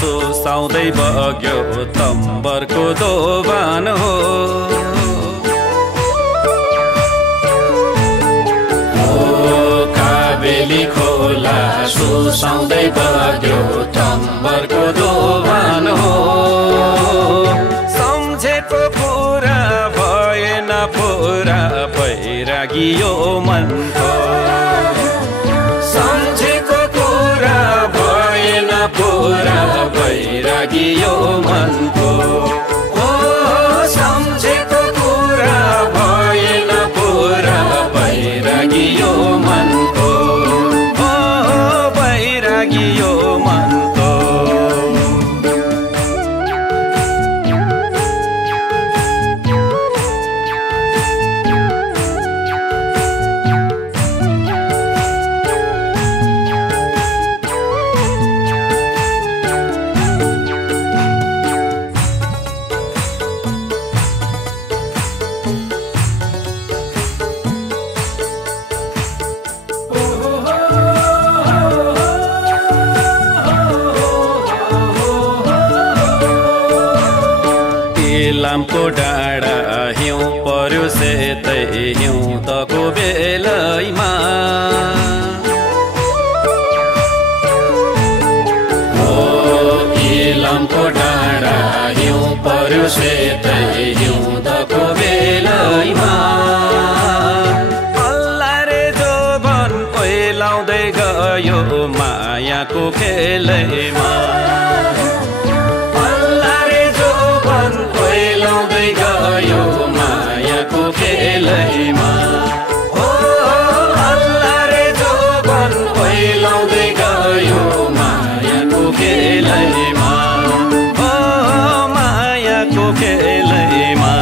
सुसाउँदै बग्यो तम्बरको दोभान हो काबेली खोला सुसाउँदै बग्यो तम्बरको दोभान हो सम्झेको पुरा भएन पुरा बैरागी यो मनको सम्झेको कुरा भएन पुरा बैरागी यो मनको ओ सम्झेको कुरा भएन पुरा बैरागी यो मनको ओ बैरागी यो मनको लामको डाँडा हिउँ पर्यो सेतै हिउँ तको बेलैमा लामको डाँडा हिउँ पर्यो सेतै हिउँ तको बेलैमा अल्लारे जोबन पहिलाउँदै गयो मायाको खेलैमा पहिलाउँदै गयो मायाको खेलैमा हो अल्लारे जोबन पहिलाउँदै गयो मायाको खेलैमा हो मायाको खेलैमा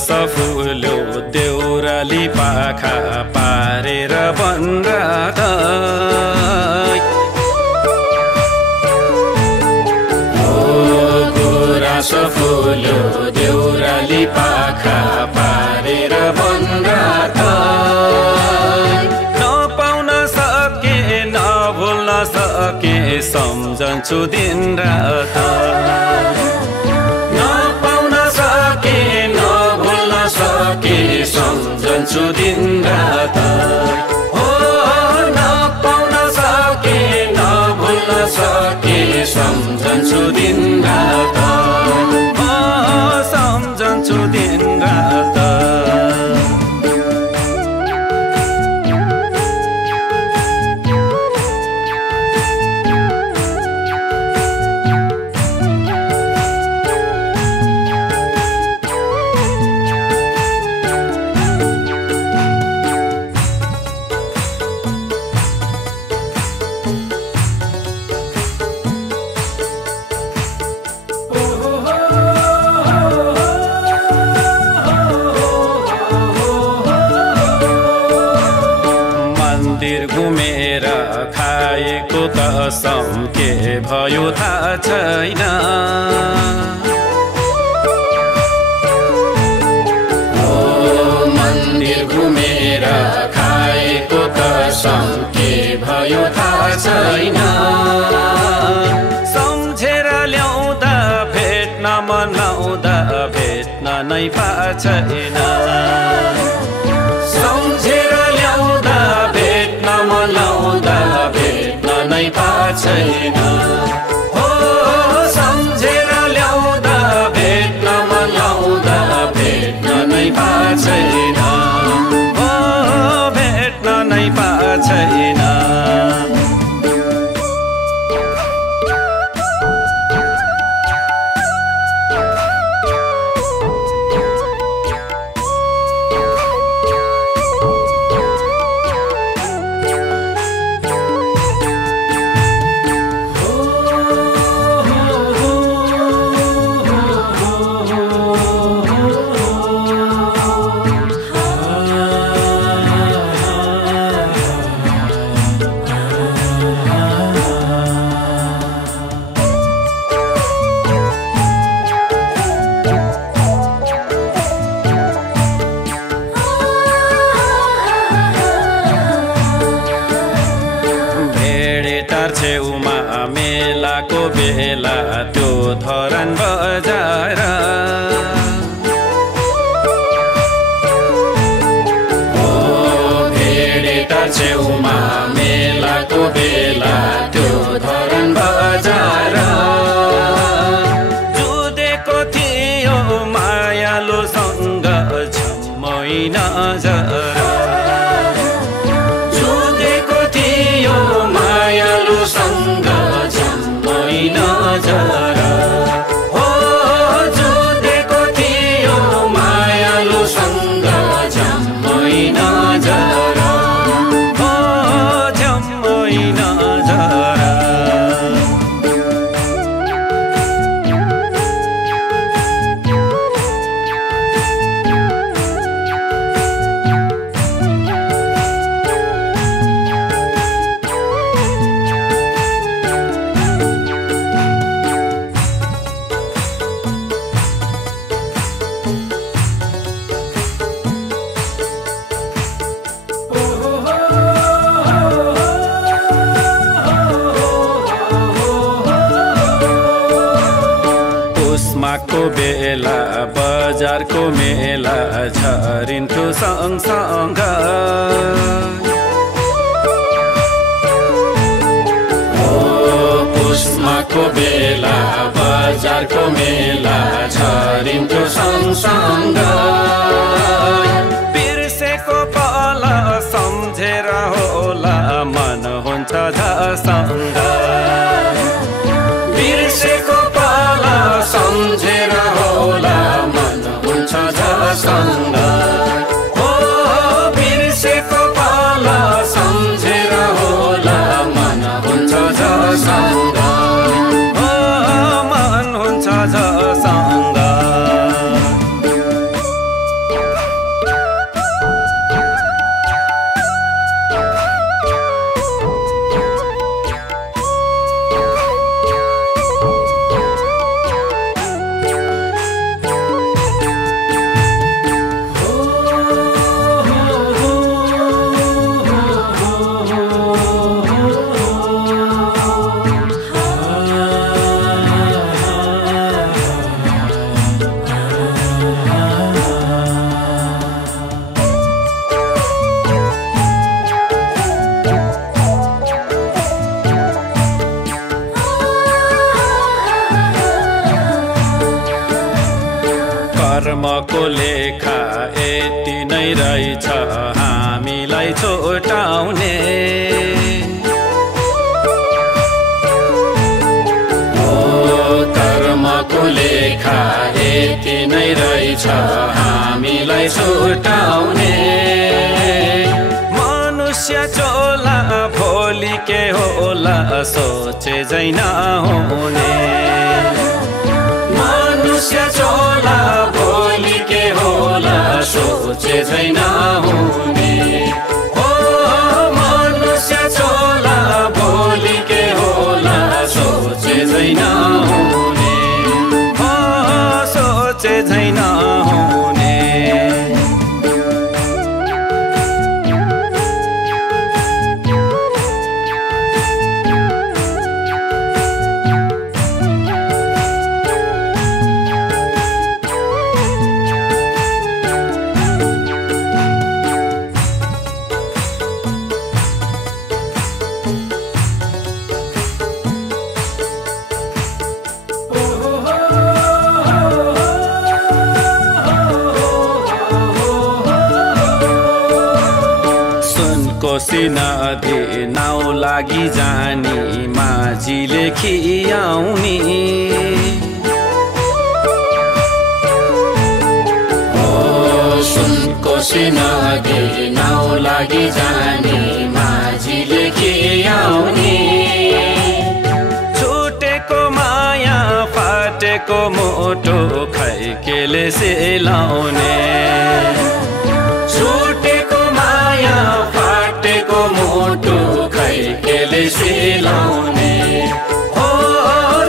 सफुल्यो देउराली पाखा पारेर बनरात गुराँसो फुल्यो देउराली पाखा पारेर बनरात नपाउन सके नभुल्न सके सम्झन्छु दिन रात सम्झन्छु दिन रात हो नपाउन सके नभुल्न सके सम्झन्छु दिन रात हो सम्झन्छु दिन रात घुमेर खाएको कसम के भयो थाहा छैन मन्दिर घुमेर खाएको कसम के भयो थाहा छैन सम्झेर ल्याउँदा भेट्न मनाउँदा भेट्न नै पाएको छैन सम्झेर ल्याउँदा भेट्न मनाउँदा भेट्न नै पाएको छैन हो सम्झेर ल्याउँदा भेट्न मनाउँदा भेट्न नै पाएको छैन हो भेट्न नै पाएको छैन बेला त्यो धरान बजार भेडेटा छेउमा मेलाको बेला त्यो धरान बजार जुदेको थियो मायालुसँग झम्मै नजर जुदेको थियो मायालुसँग झम्मै नजर हो जुदेको थियो मायालुसँग झम्मै नजर हो झम्मै नजर को बेला बजारको मेला झरिन्थ्यो सँगसँग पुष्माको बेला बजारको मेला झरिन्थ्यो सँगसँग बिर्सेको पल सम्झेर होला मन हुन्छ झसँग बिर्सेको पल सम्झेर होला मन हुन्छ झसँग हो बिर्सेको पल सम्झेर होला मन हुन्छ झसँग हो मन हुन्छ झसँग कर्मको लेखा यति नै रहेछ हामीलाई छोटाउने कर्मको लेखा यति नै रहेछ हामीलाई छोटाउने मनुष्य चोला भोलि के होला सोचे झै नहुने मनुष्य चोला भोलि के होला सोचे झै नहुने हो मनुष्य चोला भोलि के होला सोचे झै नहुने हो सोचे झै नहुने कोसी नदी नाउ लागि जानी माझीले खियाउनी सुनकोसी नदी नाउ लागि जानी माझीले खियाउनी छुटेको माया फाटेको मोटो खैकेले सेलाउने छुटेको माया फाटेको मोटो खैकेले सेलाउने हो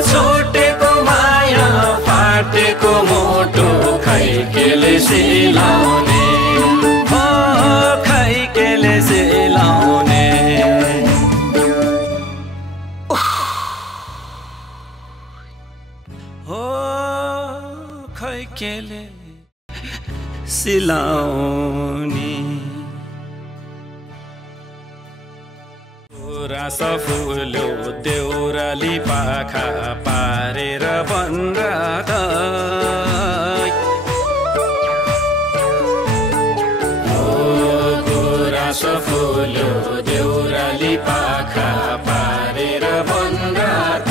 छुटेको माया फाटेको मोटो खैकेले सेलाउने हो खैकेले सेलाउने। 「खै केले सिलाउने रास फुल्यो देउराली पाखा पारेर बनरात रास फुल्यो देउराली पाखा पारेर बनरात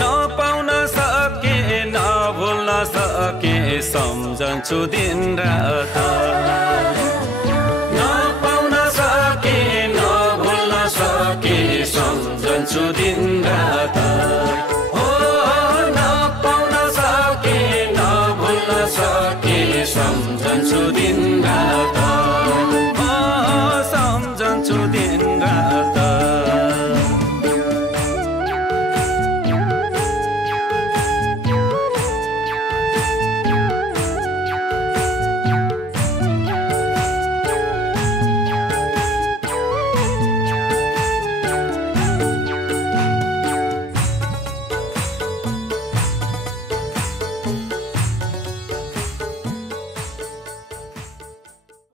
नपाउन सके नभुल्न सके सम्झन्छु दिन रात नपाउन सके नभुल्न सके सम्झन्छु दिन रात हो नपाउन सके नभुल्न सके सम्झन्छु दिन